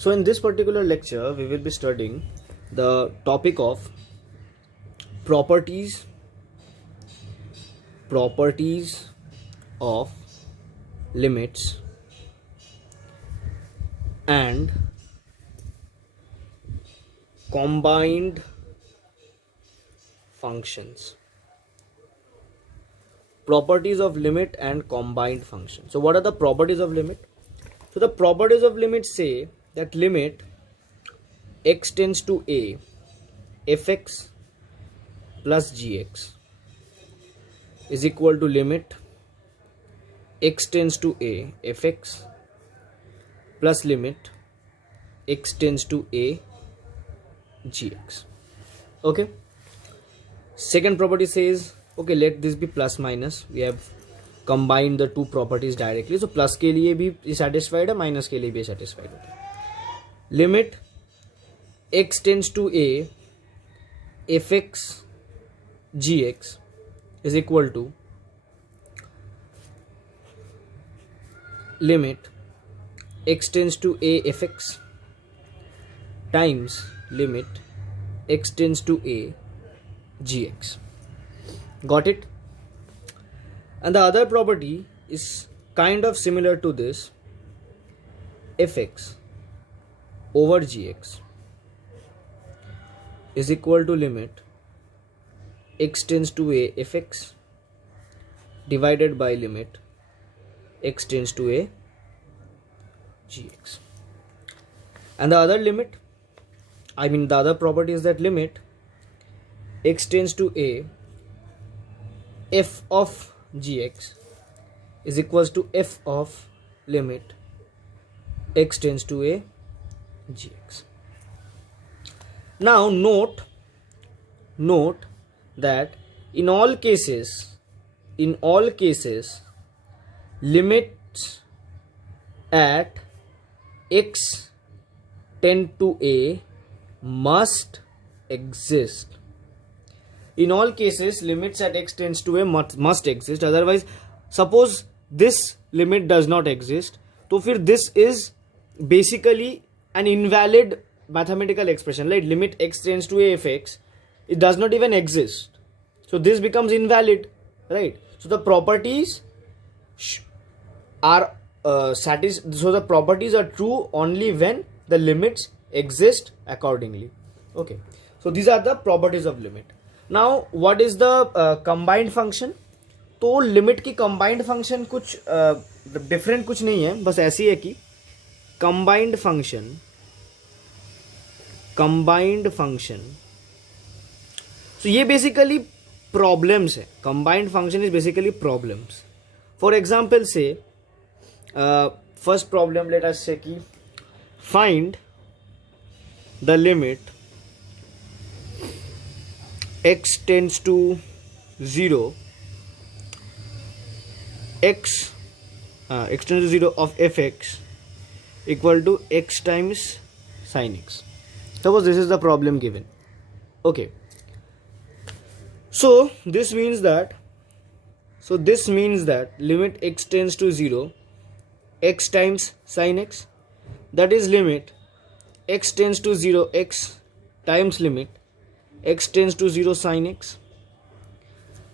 So in this particular lecture, we will be studying the topic of properties of limits and combined functions. Properties of limit and combined function. So what are the properties of limit? So the properties of limit say that limit x tends to a fx plus gx is equal to limit x tends to a fx plus limit x tends to a gx. Okay, second property says, okay, let this be plus minus. We have combined the two properties directly, so plus के लिए भी satisfied है, minus के लिए भी satisfied होता है. Limit x tends to a fx gx is equal to limit x tends to a fx times limit x tends to a gx. Got it? And the other property is kind of similar to this. Fx over gx is equal to limit x tends to a fx divided by limit x tends to a gx. And the other limit, the other property is that limit x tends to a f of gx is equals to f of limit x tends to a gx. Now note that in all cases limits at x tend to a must exist. In all cases limits at x tends to a must exist. Otherwise, suppose this limit does not exist, तो फिर this is basically an invalid mathematical expression. Like limit x tends to a fx, it does not even exist, so this becomes invalid, right? So the properties are so the properties are true only when the limits exist accordingly. Okay, so these are the properties of limit. Now what is the combined function? तो limit की combined function कुछ different कुछ नहीं है, बस ऐसी है कि combined function. So ये basically problems है. Combined function is basically problems. For example, say first problem, let us say कि find the limit x tends to 0 x tends to 0 of fx equal to x times sin x. Suppose this is the problem given. Okay, so this means that limit x tends to 0 x times sin x, that is limit x tends to 0 x times limit x tends to 0 sin x.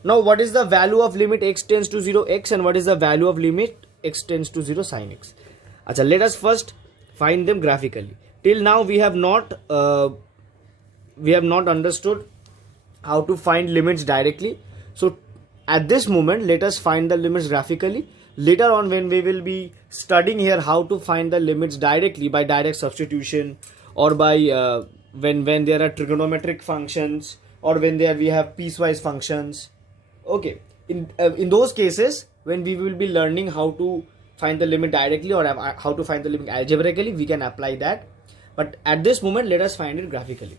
Now what is the value of limit x tends to 0 x and what is the value of limit x tends to 0 sin x? Achha, let us first find them graphically. Till now we have not understood how to find limits directly. So at this moment let us find the limits graphically. Later on, when we will be studying here how to find the limits directly by direct substitution, or by when there are trigonometric functions, or when we have piecewise functions. Okay, in those cases when we will be learning how to find the limit directly or how to find the limit algebraically, we can apply that. But at this moment let us find it graphically.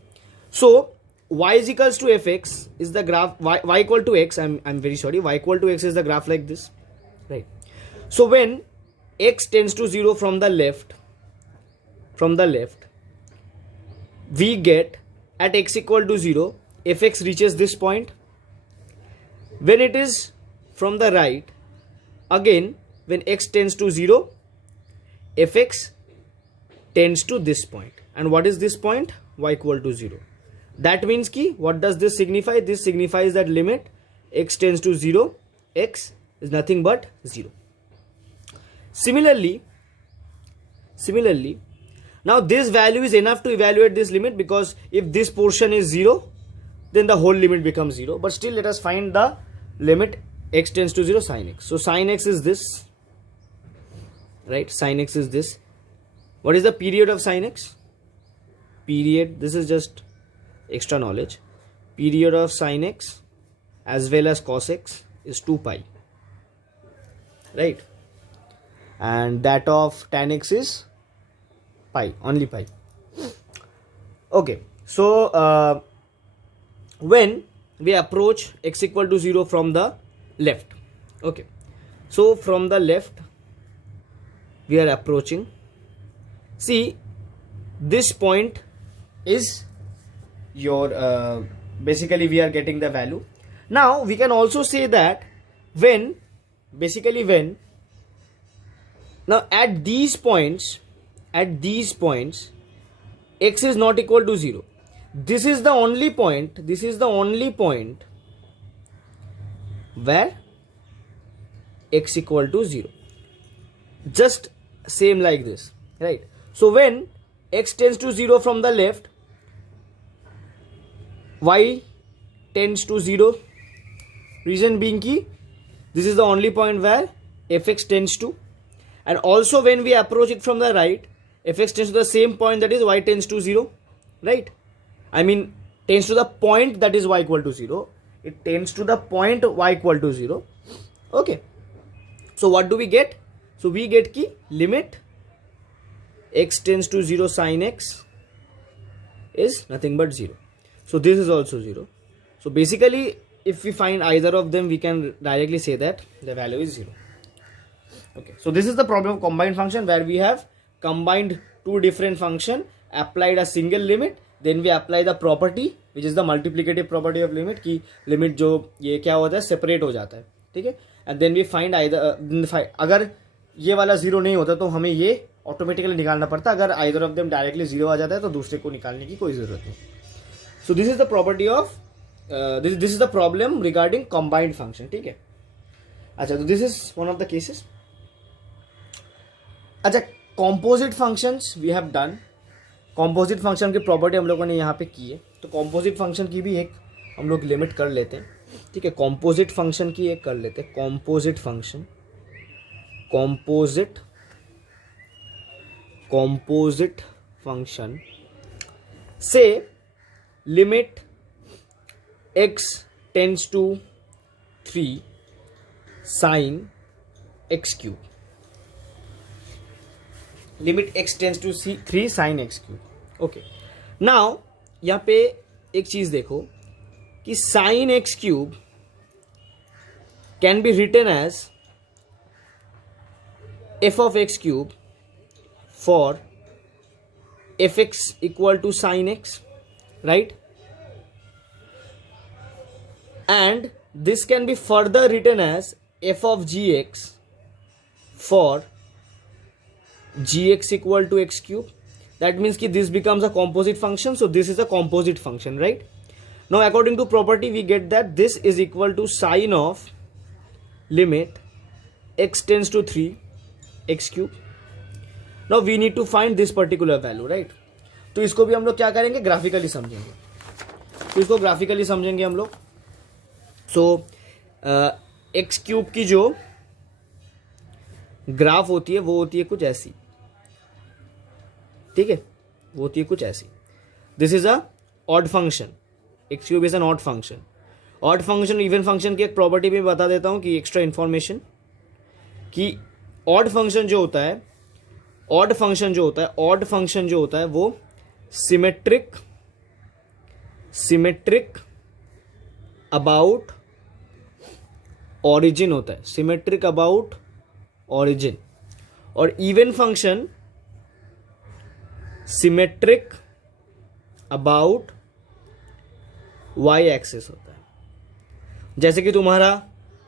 So y is equals to fx is the graph, y equal to x, I'm very sorry, y equal to x is the graph like this, right? So when x tends to 0 from the left, we get at x equal to 0 fx reaches this point. When it is from the right, again when x tends to 0, fx tends to this point. And what is this point? Y equal to 0. That means ki what does this signify? This signifies that limit x tends to 0, x is nothing but 0. Similarly, now this value is enough to evaluate this limit, because if this portion is 0, then the whole limit becomes 0. But still, let us find the limit x tends to 0 sin x. So sin x is this, right? Sin x is this. What is the period of sin x? Period, this is just extra knowledge. Period of sin x as well as cos x is 2 pi, right? And that of tan x is pi, only pi. Okay, so when we approach x equal to 0 from the left, okay, so from the left we are approaching. See, this point is your basically we are getting the value. Now we can also say that when now at these points x is not equal to 0. This is the only point where x equal to 0, just same like this, right? So when x tends to 0 from the left, y tends to 0. Reason being ki this is the only point where fx tends to, and also when we approach it from the right, fx tends to the same point, that is y tends to 0, right? I mean tends to the point that is y equal to 0. It tends to the point y equal to 0. Okay, so what do we get? So we get ki limit x tends to 0 sin x is nothing but 0. So this is also 0. So basically if we find either of them, we can directly say that the value is 0. Okay, so this is the problem of combined function, where we have combined two different function, applied a single limit, then we apply the property which is the multiplicative property of limit, कि limit जो ये क्या होता है separate हो जाता है, ठीक है, and then we find either अगर ये वाला 0 नहीं होता तो हमें ये ऑटोमेटिकली निकालना पड़ता, अगर either of them directly 0 आ जाता है तो दूसरे को निकालने की कोई जरूरत नहीं. So this is the property of this is the problem regarding combined function, ठीक है. अच्छा, तो this is one of the cases. अच्छा, composite functions we have done. composite function की प्रॉपर्टी हम लोगों ने यहाँ पे की है, तो composite function की भी एक हम लोग लिमिट कर लेते हैं, ठीक है. composite function की एक कर लेते हैं, composite function से limit x tends to 3 sin x cube. Limit x tends to 3 sin x cube. Okay, now यहाँ पे एक चीज देखो कि sin x cube can be written as f of x cube for fx equal to sin x, right? And this can be further written as f of gx for gx equal to x cube. That means कि this becomes a composite function, so this is a composite function, right? Now according to property we get that this is equal to sin of limit x tends to 3 x cube. Now we need to find this particular value, right? तो इसको भी हम लोग क्या करेंगे, graphically समझेंगे. तो इसको ग्राफिकली समझेंगे हम लोग. सो एक्स क्यूब की जो ग्राफ होती है वो होती है कुछ ऐसी, ठीक है, वो होती है कुछ ऐसी. This is a odd function. X cube is an odd function. Odd function even function की एक प्रॉपर्टी भी बता देता हूं कि एक्स्ट्रा इंफॉर्मेशन, कि ऑड फंक्शन जो होता है, ऑड फंक्शन जो होता है वो सिमेट्रिक अबाउट ऑरिजिन होता है, सिमेट्रिक अबाउट ऑरिजिन. और even function symmetric about y axis होता है. जैसे कि तुम्हारा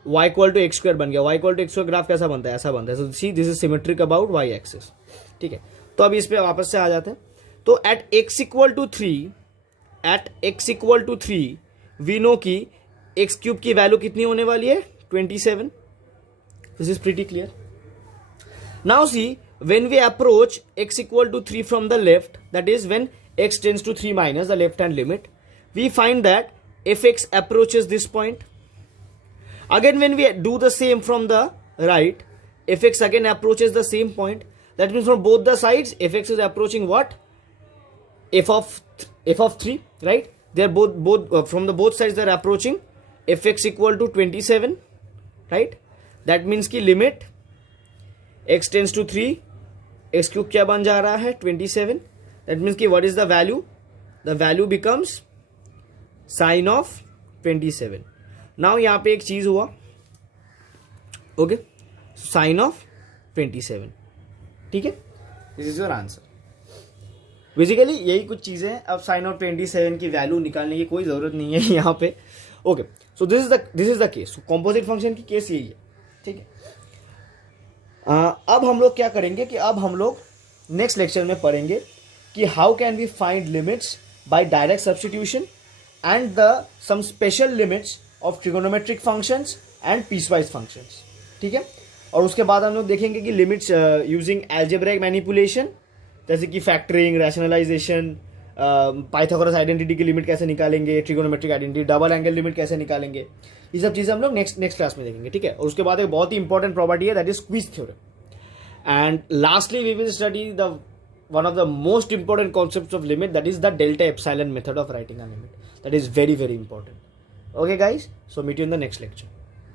y equal to x square बन गया, y equal to x square graph कैसा बनता है, ऐसा बनता है. So see this is symmetric about y axis, ठीक है. तो अब इस पे वापस से आ जाते हैं. तो at x equal to 3 we know कि एक्स क्यूब की वैल्यू कितनी होने वाली है 27. This is pretty clear. Now see when we approach x equal to 3 from the left, that is when x tends to 3 minus the left hand limit, we find that fx approaches this point. Again when we do the same from the right, fx again approaches the same point. That means from both the sides fx is approaching what? f of 3, right? They are both from the both sides they are approaching fx equal to 27, right? That means ki limit x tends to 3, x cube क्या बन जा रहा है 27. That means कि what is the value? The value becomes sign of 27. Now यहां पे एक चीज हुआ, ओके, साइन ऑफ 27. ठीक है, this is your answer. Basically यही कुछ चीजें हैं. अब साइन ऑफ 27 की वैल्यू निकालने की कोई जरूरत नहीं है यहां पे. Okay, so this is the case. Composite function की केस यही है. ठीक है. अब हम लोग क्या करेंगे कि अब हम लोग नेक्स्ट लेक्चर में पढ़ेंगे कि how can we find limits by direct substitution and the sum special limits of trigonometric functions and piecewise functions. ठीक है. और उसके बाद हम लोग देखेंगे कि लिमिट्स यूजिंग अलजेब्रिक मैनिपुलेशन, जैसे कि फैक्टरिंग, रैशनलाइजेशन, पाइथागोरस आइडेंटिटी की लिमिट कैसे निकालेंगे, trigonometric identity, double angle limit कैसे निकालेंगे. ये सब चीजें हम लोग नेक्स्ट क्लास में देखेंगे. ठीक है. और उसके बाद एक बहुत ही इंपॉर्टेंट प्रॉपर्टी है, that is squeeze theorem. And lastly we will study the one of the most important concepts of limit, that is the delta epsilon method of writing a limit. That is very, very important. Okay guys, so meet you in the next lecture.